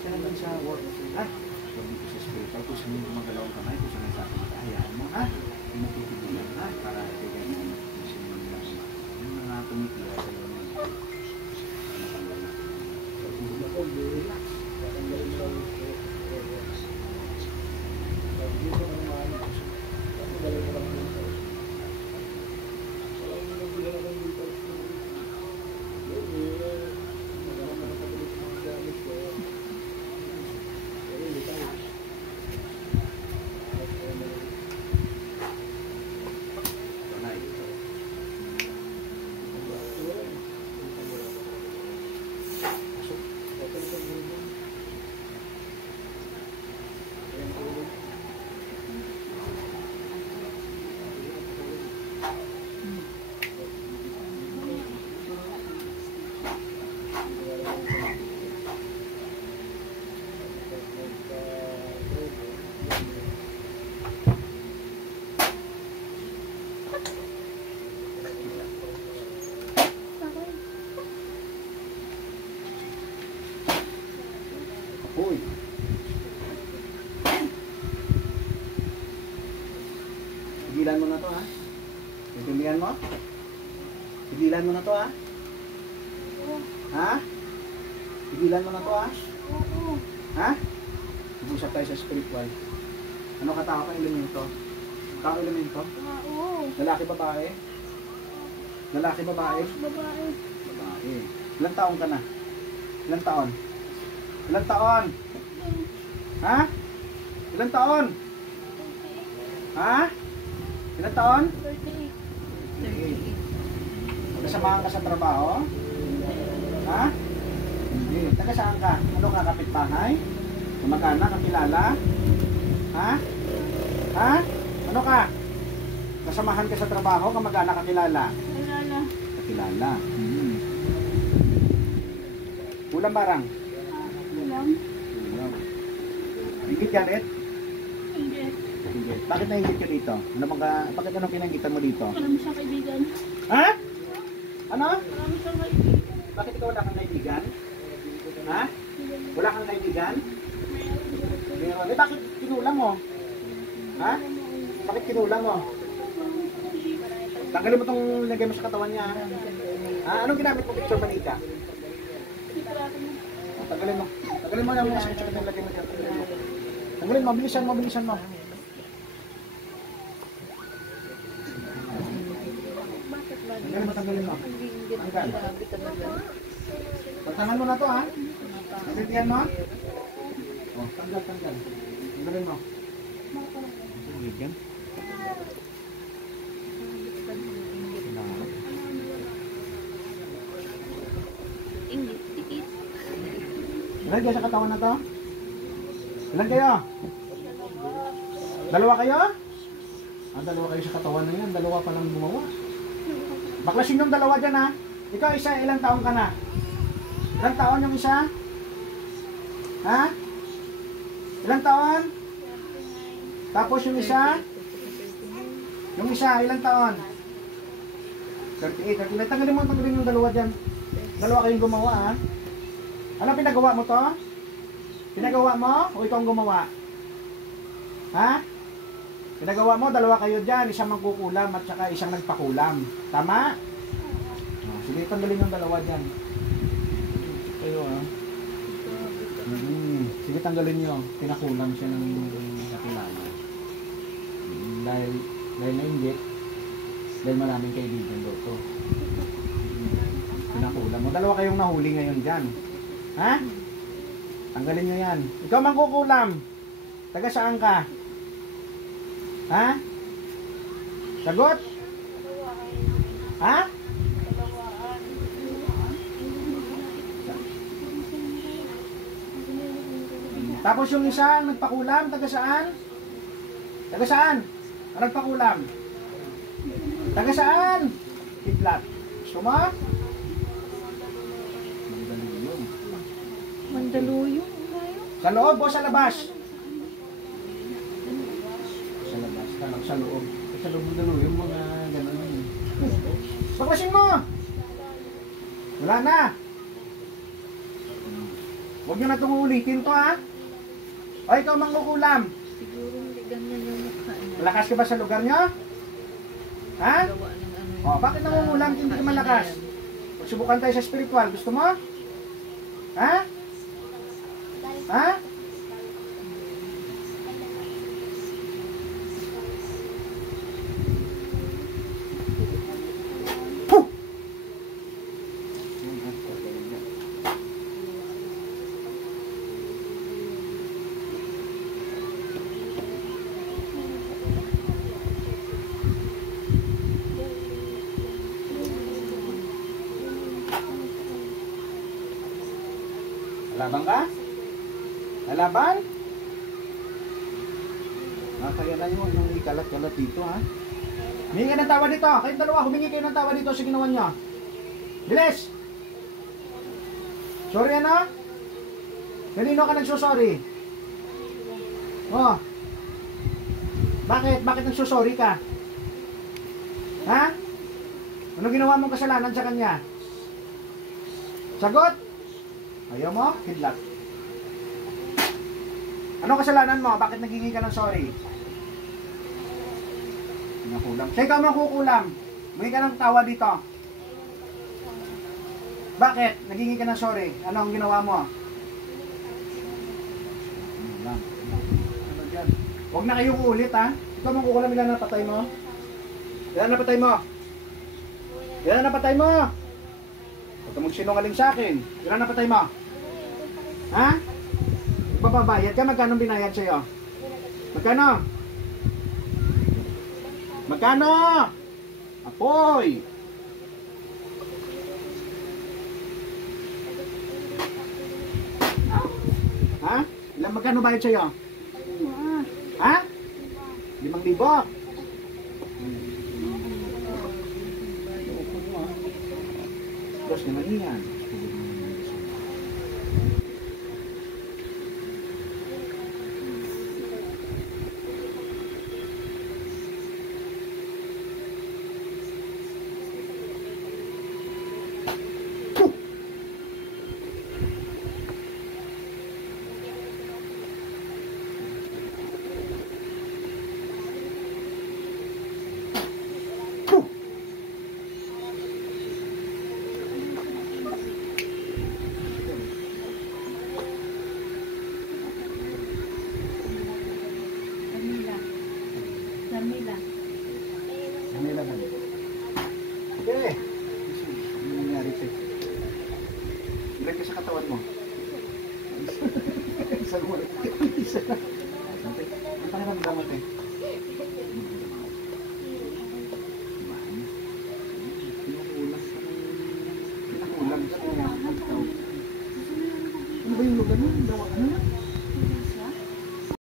ka na lang sa work. Ha? Sabi ko sa spiritual, kung saan yung gumagalaw ang kamay, kung saan yung sabi ka, hayaan mo, ha? Hindi mo titigilan, ha? Para ibigay mo kung saan yung mga tumitira sa iyo na Uy. Pigilan mo na to, ha? Pigilan mo? Pigilan mo na to, ha? Ha? Pigilan mo na to, ha? Ha? Mag-usap tayo sa spiritual. Ano ka tao ka elemento? Tao elemento? Lalaki, babae? Lalaki, babae? Babae. Babae. Ilang taon ka na? Ilang taon? Ilang taon? Ha? Ilang taon? Ha? Ilang taon? 38. Kasamahan ka sa trabaho? Ha? Hindi. Taga saan ka? Ano ka? Kapitbahay? Kamag-anak? Kakilala? Ha? Ha? Ano ka? Kasamahan ka sa trabaho? Kamag-anak? Kakilala? Kilala. Kakilala. Ulang barang? Ulam. Ulang. Higit galit? Hindi. Hindi. Bakit nahigit ka dito? Bakit anong pinanggitan mo dito? Marami siyang kaibigan. Ha? Ano? Marami siyang kaibigan. Bakit ikaw wala kang kaibigan? Ha? Wala kang kaibigan? Meron. Eh bakit kinulang mo? Ha? Bakit kinulang mo? Tanggalin mo itong lagay mo sa katawan niya. Ha? Anong ginamit mo picture manika? Tanggalin mo. Tanggalin mo na muna sa picture yung lagay mo dyan. Tanggalin mo. Bilisan mo. Bilisan mo. Tanggalin mo. Pagtangan mo na to, ha? Natindihan mo? Oh, tanggal. Tanggalin mo. Bigyan. Ingit. Tikit. Ilan kayo sa katawan na to? Ilan kayo? Dalawa kayo? Dalawa kayo sa katawan na yan. Dalawa pa lang gumawa. Baklasin yung dalawa dyan, ha? Ikaw isa, ilang taon ka na? Ilang taon yung isa? Ha? Ilang taon? Tapos yung isa? Yung isa, ilang taon? 38. Tanggalin yung dalawa dyan. Dalawa kayong gumawa, ha? Ano pinagawa mo to? Pinagawa mo? O ikaw ang gumawa? Ha? Pinagawa mo, dalawa kayo dyan. Isang mangkukulam at saka isang nagpakulam. Tama? Sige, tanggalin yung dalawa dyan. Kayo, ha? Sige, tanggalin nyo. Pinakulam siya ng nakilala. Dahil nainggit, dahil maraming kaibigan daw to. Pinakulam mo. Dalawa kayong nahuli ngayon dyan. Ha? Tanggalin nyo yan. Ikaw mangkukulam. Taga saan ka? Ha? Sagot? Ha? Tapos yung isa nagpakulam, taga saan? Taga saan? Ang nagpakulam? Taga saan? Kidlat. Gusto mo? Mandaluyong. Mandaluyong. Sa loob o sa labas? Sa labas. Talag sa loob. Sa loob mandaluyong mga gano'n. Baklasin mo! Wala na! Huwag nyo na itong uulitin to ha. O ikaw mangkukulam. Siguro hindi ganyan yung mukha niya. Malakas ka ba sa lugar nyo? Ha? Gawa ng ano. O, bakit nangungulam hindi ka malakas? Magsubukan tayo sa spiritual. Gusto mo? Ha? Ha? Puh! Lalaban ka? Lalaban? Kaya na yun, nung ikalat-kalat dito ha. Humingi ng tawa dito. Kayong dalawa, humingi kayo ng tawa dito sa ginawa nyo. Bilis! Sorry ano? Kanino ka nagsusorry? Oh. Bakit? Bakit nagsusorry ka? Ha? Ano ginawa mong kasalanan sa kanya? Sagot? Ayaw mo? Kidlat. Ano kasalanan mo? Bakit naghingi ka ng sorry? Nakulam. Siya ikaw makukulam. Humingi ka ng tawa dito. Bakit? Naghingi ka ng sorry. Ano ang ginawa mo? Ano dyan? Huwag na kayong ulit ha. Ikaw makukulam, ilan na patay mo? Ilan na patay mo? Ilan na patay mo? Huwag ka magsinungaling sa akin. Ilan na patay mo? Ha? Bababayad ka? Magkano binayad sa'yo? Magkano? Magkano? Apoy! Ha? Ilang magkano bayad sa'yo? Ha? 5,000? Dos naman yan. Camila. Camila ba? Okay. Ano nangyari sa'yo? Break ka sa katawan mo. Isa mo. Isa na. Ano pa naman mo, te? Pinakulang ka ng... Pinakulang ka ng... Ano ba yung lugar mo? Ano?